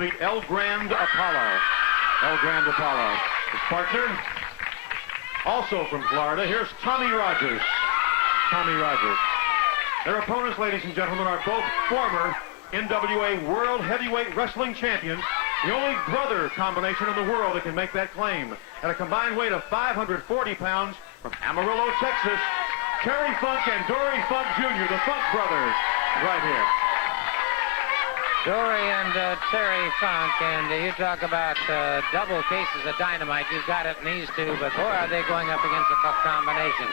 meet El Grand Apollo. El Grand Apollo. His partner, also from Florida, here's Tommy Rogers. Tommy Rogers. Their opponents, ladies and gentlemen, are both former NWA World Heavyweight Wrestling Champions. The only brother combination in the world that can make that claim. At a combined weight of 540 pounds from Amarillo, Texas, Terry Funk and Dory Funk Jr., the Funk brothers, right here. Dory and Terry Funk, and you talk about double cases of dynamite. You've got it in these two, but boy, are they going up against a tough combination.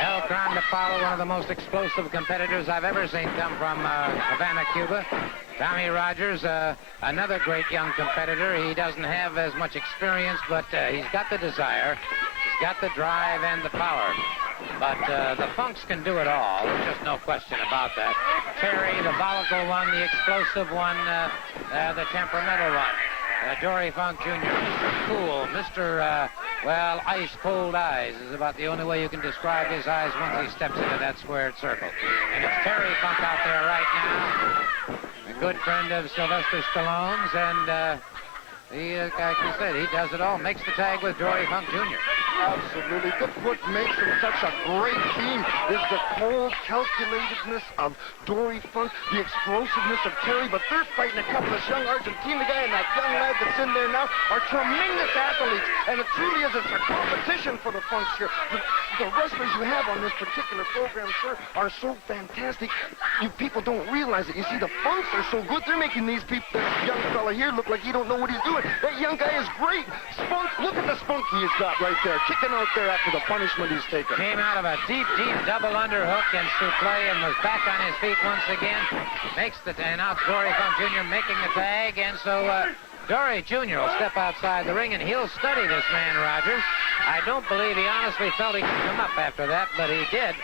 El Gran Apollo, one of the most explosive competitors I've ever seen come from Havana, Cuba. Tommy Rogers, another great young competitor. He doesn't have as much experience, but he's got the desire, he's got the drive and the power. But the Funks can do it all. There's just no question about that. Terry, the volatile one, the explosive one, the temperamental one. Dory Funk Jr., Mr. Cool, Mr. Well, ice-cold eyes is about the only way you can describe his eyes once he steps into that squared circle. And it's Terry Funk out there right now, a good friend of Sylvester Stallone's, and he, like you said, he does it all. Makes the tag with Dory Funk Jr. Absolutely. That's what makes them such a great team, is the cold calculatedness of Dory Funk, the explosiveness of Terry, but they're fighting a couple of young Argentina guy, and that young lad that's in there now are tremendous athletes, and it truly is, it's a competition for the Funks here. The wrestlers you have on this particular program, sir, are so fantastic. You people don't realize it. You see, the Funks are so good, they're making these people, this young fella here, look like he don't know what he's doing. That young guy is great. Spunk, look at the spunk he has got right there, kicking out there after the punishment he's taken. Came out of a deep, deep double underhook and souffle and was back on his feet once again. Makes the, and now Dory Funk Jr. making the tag, and so Dory Jr. will step outside the ring and he'll study this man, Rogers. I don't believe he honestly felt he could come up after that, but he did.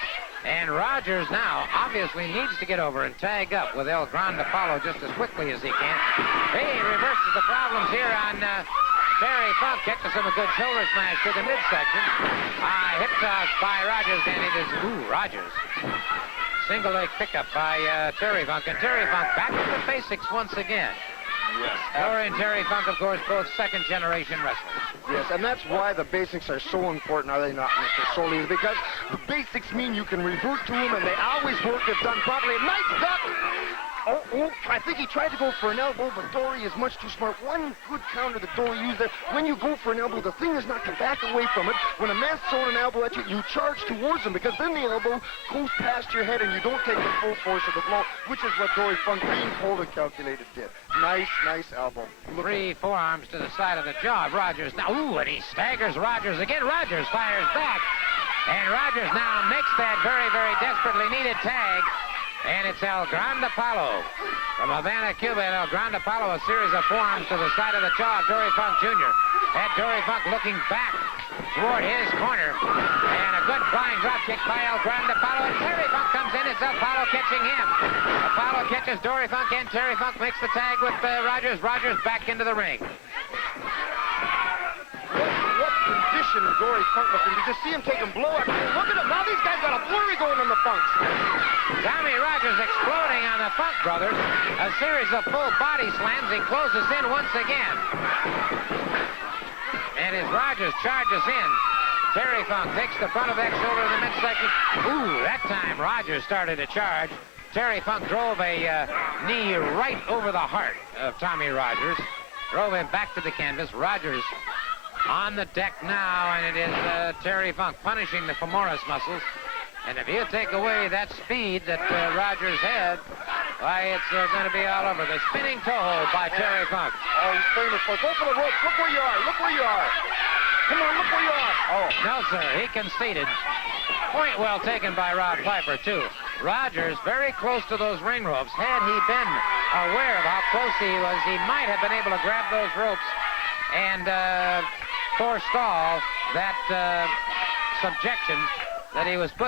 And Rogers now obviously needs to get over and tag up with El Gran Apollo just as quickly as he can. He reverses the problems here on Terry Funk, catches him a good shoulder smash to the midsection. Hip toss by Rogers, and it is, Rogers. Single leg pickup by Terry Funk, and Terry Funk back to the basics once again. Yes. Dory and Terry Funk, of course, both second-generation wrestlers. Yes, and that's why the basics are so important, are they not, Mr. Solis? Because the basics mean you can revert to them, and they always work if done properly. Nice duck! Oh, I think he tried to go for an elbow, but Dory is much too smart. One good counter that Dory used there. When you go for an elbow, the thing is not to back away from it. When a man's throwing an elbow at you, you charge towards him, because then the elbow goes past your head and you don't take the full force of the blow, which is what Dory Funk, being cold and calculated, did. Nice elbow. Three forearms to the side of the jaw of Rogers. Now, and he staggers Rogers again. Rogers fires back. And Rogers now makes that very, very desperately needed tag. And it's El Gran Apollo from Havana, Cuba. And El Gran Apollo, a series of forearms to the side of the jaw of Dory Funk Jr. Had Dory Funk looking back toward his corner. And a good flying drop kick by El Gran Apollo. And Terry Funk comes in. It's Apollo catching him. Apollo catches Dory Funk, and Terry Funk makes the tag with Rogers. Rogers back into the ring. What condition Dory Funk was in. You just see him taking blow after blow. Look at him. Now these guys got a flurry going on the Funks. Tommy Rogers exploding on the Funk brothers. A series of full body slams. He closes in once again. And as Rogers charges in, Terry Funk takes the front of that shoulder to the midsection. That time Rogers started to charge. Terry Funk drove a knee right over the heart of Tommy Rogers. Drove him back to the canvas. Rogers on the deck now, and it is Terry Funk punishing the femoris muscles. And if you take away that speed that Rogers had, why, it's going to be all over. The spinning toe hold by Terry Funk. Oh, he's famous for it. Go for the ropes. Look where you are. Look where you are. Come on, look where you are. Oh. No, sir. He conceded. Point well taken by Rod Piper, too. Rogers very close to those ring ropes. Had he been aware of how close he was, he might have been able to grab those ropes and forestall that subjection that he was put